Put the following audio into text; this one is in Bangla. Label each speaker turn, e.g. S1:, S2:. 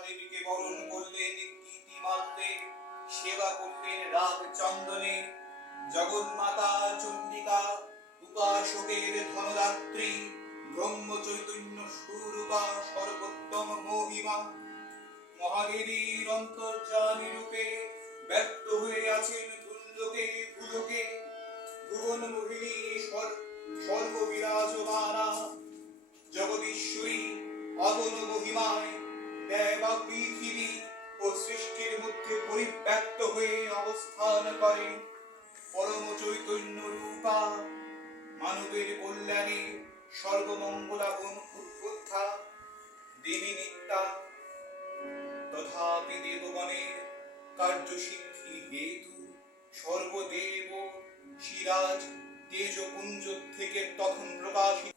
S1: মহাদেবীকে বরণ করলেন গীতি মাল্যে সেবা করলেন রাত চন্দনে। জগন্মাতা, চণ্ডিকা, উপাসকের ধনদাত্রী, ব্রহ্ম চৈতন্য সুরূপা, সর্বোত্তম মহিমা। মহাদেবীর অন্তর্যামী রূপে ব্যক্ত হয়ে আছেন অবস্থান করে। পরম চৈতন্য রূপা, মানবের কল্যাণে সর্বমঙ্গলাগুণ উদ্বুদ্ধা দেবী নিত্যা। তথাপি দেবগণের কার্যসিদ্ধি হেতু সর্বদেব সিরাজ তেজপুঞ্জ থেকে তখন প্রকাশিত